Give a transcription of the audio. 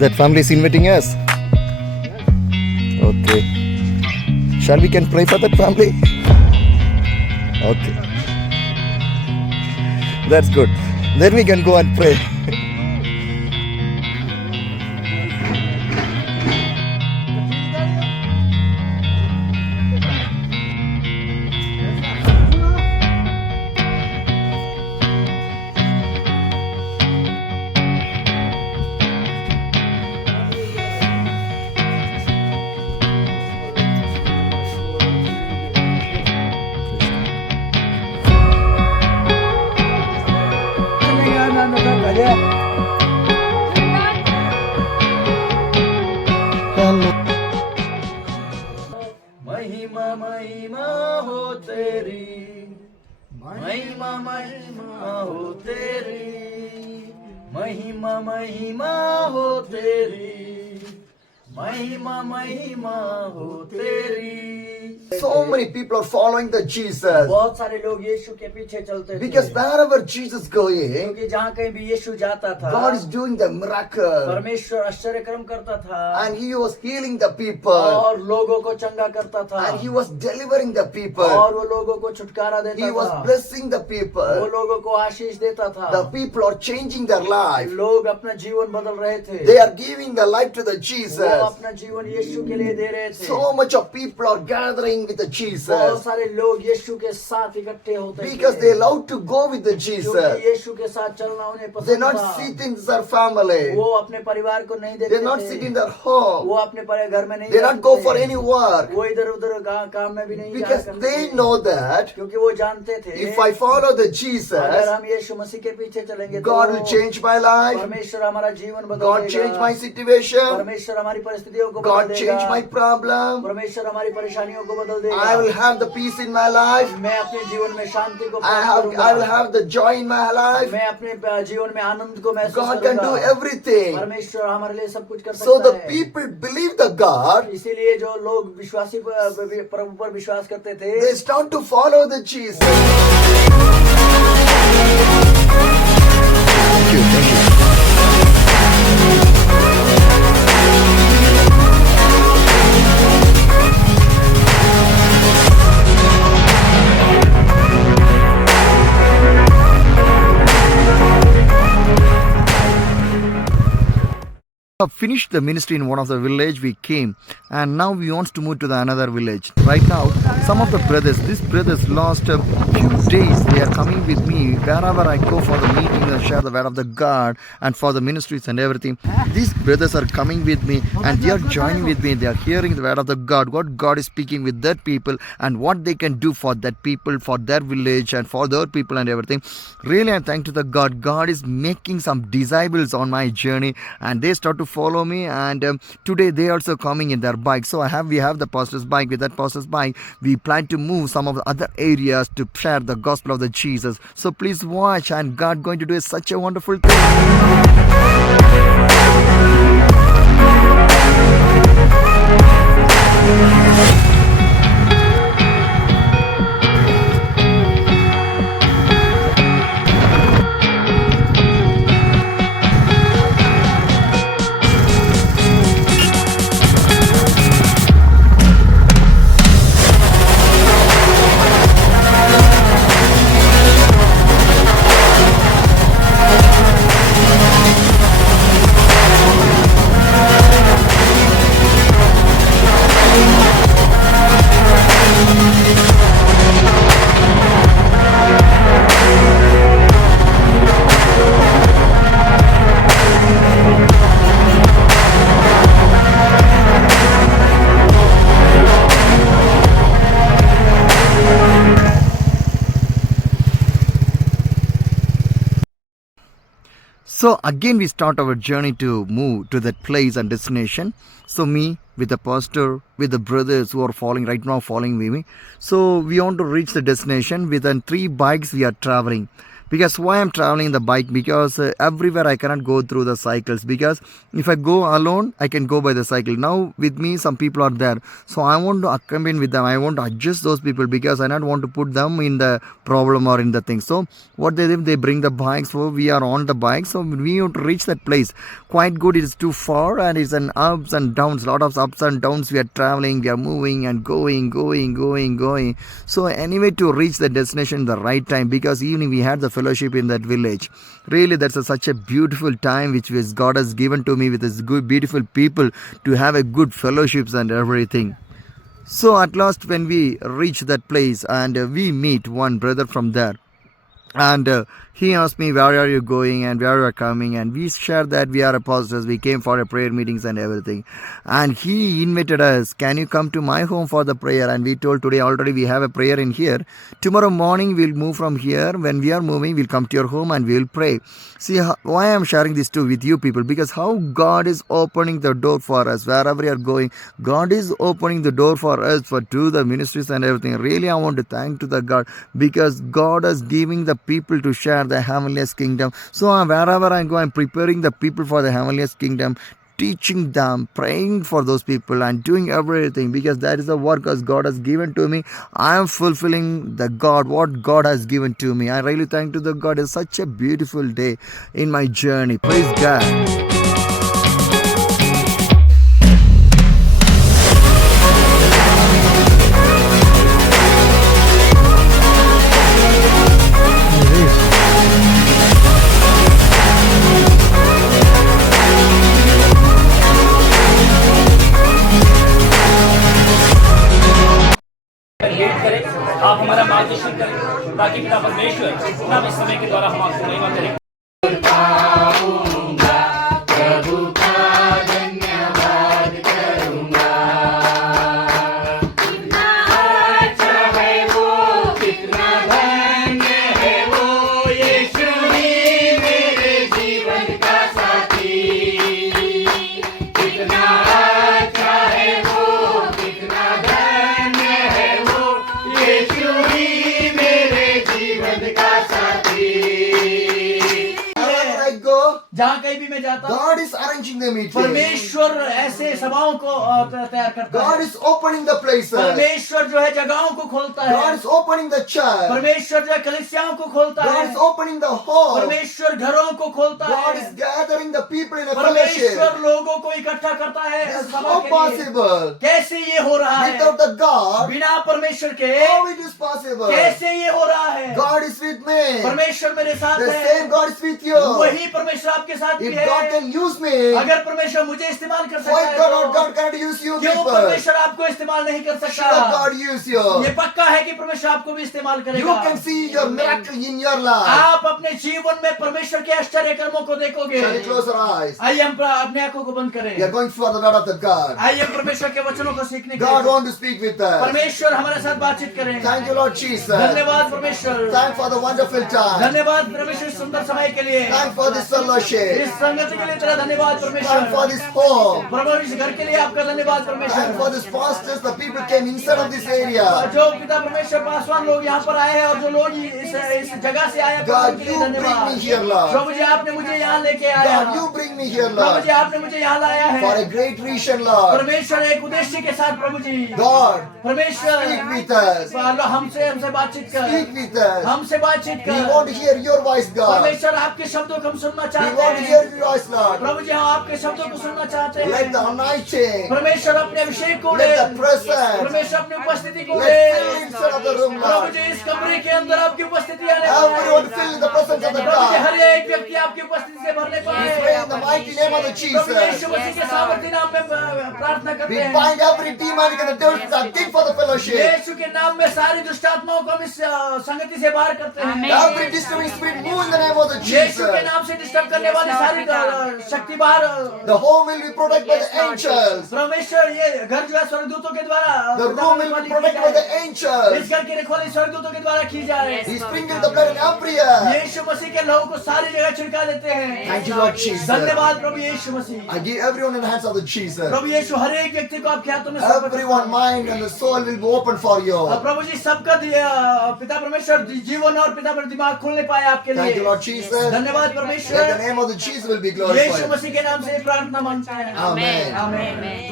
That family is inviting us. Okay. Shall we can pray for that family? Okay. That's good. Then we can go and pray. महिमा महिमा हो तेरी, महिमा महिमा हो तेरी, महिमा महिमा हो तेरी, महिमा महिमा हो तेरी. So many people are following the Jesus. बहुत सारे लोग यीशु के पीछे चलते थे, Because wherever Jesus going, क्योंकि जहाँ कहीं भी यीशु जाता था, God is doing the miracle. परमेश्वर आश्चर्य कर्म करता था, And He was healing the people. और लोगों को चंगा करता था, And He was delivering the people. और वो लोगों को छुटकारा He देता was था, blessing the वो people. लोगों को आशीष देता था. The people are changing their life. लोग अपना जीवन बदल रहे थे, They are giving their life to the वो Jesus. अपना जीवन यीशु के लिए दे रहे थे. So much of people are gathering with the बहुत Jesus. सारे लोग यीशु के साथ इकट्ठे होते Because थे, they love to go with the क्योंकि Jesus. यीशु के साथ चलना उन्हें They पसंद not था. sit in their family. वो अपने परिवार को नहीं They देखते not थे, sit in their home. वो अपने घर में नहीं They not जाते go थे, for any work. वो इधर उधर काम में भी नहीं जाया Because करते they थे, know that क्योंकि वो जानते थे if I follow the अगर Jesus, हम यीशु मसीह के पीछे चलेंगे God तो will change my life. परमेश्वर हमारा जीवन बदल God देगा, change my situation. परमेश्वर हमारी परिस्थितियों को God बदल change देगा, my problem. परमेश्वर हमारी परेशानियों को बदल देगा. I will have the peace in my life. मैं अपने जीवन में शांति को I प्राप्त करूंगा. will have the joy in my life. मैं अपने जीवन में आनंद को महसूस God can do करूंगा. everything. परमेश्वर हमारे लिए सब कुछ कर So सकता the है. people believe the God. इसीलिए जो लोग विश्वासी प्रभु पर विश्वास करते थे, They start to follow the Jesus. Thank you. Thank you. Finished the ministry in one of the village we came, and now we want to move to the another village. Right now some of the brothers, these brothers lost a few days. They are coming with me wherever I go for the meeting and share the word of the God and for the ministries and everything. These brothers are coming with me and they are joining with me. They are hearing the word of the God, what God is speaking with that people and what they can do for that people, for their village and for their people and everything. Really I'm thankful to the God. God is making some disciples on my journey and they start to follow me, and today they also coming in their bike. So we have the pastor's bike. With that pastor's bike we plan to move some of the other areas to share the gospel of the Jesus. So please watch, and God going to do such a wonderful thing. So again we start our journey to move to that place and destination. So me with the pastor, with the brothers who are following right now, following with me. So we want to reach the destination. Within 3 bikes we are traveling. Because why I'm traveling the bike, because everywhere I cannot go through the cycles, because if I go alone I can go by the cycle. Now with me some people are there, so I want to accompany with them, I want to adjust those people, because I not want to put them in the problem or in the thing. So what they do, they bring the bike, so we are on the bike, so we want to reach that place quite good. It is too far and it's an ups and downs, lot of ups and downs. We are traveling, we are moving and going. So anyway, to reach the destination in the right time, because evening we had the fellowship in that village. Really, that's such a beautiful time which God has given to me with His good, beautiful people to have a good fellowships and everything. So at last, when we reach that place and we meet one brother from there, and he asked me, where are you going and where you are coming, and we shared that we are apostles, we came for a prayer meetings and everything. And he invited us, can you come to my home for the prayer? And we told, today already we have a prayer in here, tomorrow morning we'll move from here. When we are moving, we'll come to your home and we'll pray. See why I'm sharing this too with you people, because how God is opening the door for us wherever we are going. God is opening the door for us for do the ministries and everything. Really, I want to thank to the God, because God is giving the people to share the heavenliest kingdom. So wherever I go, I'm preparing the people for the heavenliest kingdom, teaching them, praying for those people and doing everything, because that is the work as God has given to me. I am fulfilling the God, what God has given to me. I really thank to the God. It's such a beautiful day in my journey. Praise God. आप हमारा मार्गदर्शन करें, ताकि पिता परमेश्वर हम इस समय के द्वारा हम आपको महिमा करें। जहाँ कहीं भी मैं जाता हूँ, God is arranging the meeting. परमेश्वर ऐसे सभाओं को तैयार करता God है। is opening the places. परमेश्वर जो है जगहों को खोलता है। God is opening the church. परमेश्वर जो है कलीसियाओं को खोलता God है। is opening the hall. परमेश्वर घरों को खोलता God है। is gathering the people in a fellowship. परमेश्वर लोगों को इकट्ठा करता है That's सभा how के लिए। possible. कैसे ये हो रहा है? Without the God, बिना परमेश्वर के how it is possible? कैसे ये हो रहा है? God is with me. परमेश्वर मेरे साथ The है। same God is with you. वही परमेश्वर आपके साथ भी If है। God can use me, अगर परमेश्वर मुझे इस्तेमाल कर सकता why है God cannot use you क्यों people? परमेश्वर आपको इस्तेमाल नहीं कर Sure, सकता? God use you. ये पक्का है कि परमेश्वर आपको भी इस्तेमाल You करेगा। can see your miracle in your life. आप अपने जीवन में परमेश्वर के आश्चर्य कर्मों को देखोगे। Shall we close our eyes? आइए हम अपने आंखों को बंद करें। We are going for the word of the God. आइए हम परमेश्वर के वचनों को सीखने के God लिए wants to speak with us. परमेश्वर हमारे साथ बातचीत करें। Thank you, Lord Jesus. धन्यवाद परमेश्वर। Thank for the wonderful time. धन्यवाद परमेश्वर सुंदर समय के लिए। Thank for this fellowship. इस संगति के लिए तेरा धन्यवाद Thank परमेश्वर। for this home. प्रभु इस घर के लिए आपका धन्यवाद Thank परमेश्वर। for this pastors. The people came inside of this area. जो पिता परमेश्वर पासवान लोग यहाँ पर आए हैं और जो लोग इस जगह से आए हैं God, उनके लिए you bring धन्यवाद। me here, Lord. प्रभु जी आपने मुझे यहाँ लेके आया। God, you bring me here, Prabhu Lord. जी आपने मुझे यहाँ लाया है For a great reason, Lord. परमेश्वर एक उद्देश्य के साथ। प्रभु जी God, परमेश्वर speak with us. हमसे बातचीत कर। Speak with us. हमसे बातचीत We कर। want to hear your voice, God. परमेश्वर आपके शब्दों को हम सुनना We चाहते want to हैं। hear your voice, Lord. प्रभु जी हम आपके शब्दों को सुनना चाहते Let the हैं। anointing, परमेश्वर अपने अभिषेक को let दे। the presence, परमेश्वर अपनी उपस्थिति को let they. fill inside of the room, Prabhu Lord. जी इस कमरे के अंदर आपकी उपस्थिति आने पाए। Everyone fill in the presence of the Prabhu ji God. हर एक व्यक्ति आपकी उपस्थिति से भरने We pray in the पाए। mighty name of the Prabhu Yeshu Jesus. मसीह के सामर्थ्य नाम में प्रार्थना We करते हैं। bind every demonic and the devils that think for the fellowship. यीशु के नाम में सारी दुष्ट आत्माओं को हम इस संगति से बाहर करते हैं। Every disturbing spirit move in the name of the यीशु के Jesus. नाम से डिस्टर्ब करने वाली सारी शक्ति बाहर। The home will be protected by the angels. परमेश्वर ये घर जो है स्वर्गदूतों के द्वारा The room will be protected by the इस angels. घर की रखवाली स्वर्गदूतों के द्वारा की जाए। He sprinkled the blood in every area. यीशु मसीह के लहू को सारी जगह छिड़का देते हैं। Thank you, Lord Jesus. धन्यवाद प्रभु यीशु मसीह। I give everyone in the hands of the Jesus. प्रभु यीशु हर एक व्यक्ति को आपके हाथों में सौंप देता Everyone, mind and the soul will be open for you. हूं। प्रभु जी सबका पिता परमेश्वर जीवन और पिता पर दिमाग खोलने पाए आपके Thank you, लिए। Lord Jesus. धन्यवाद Let the परमेश्वर। name of the Jesus will be Yeshu glorified. मसीह के नाम से प्रार्थना मांगते हैं। Amen. आमीन।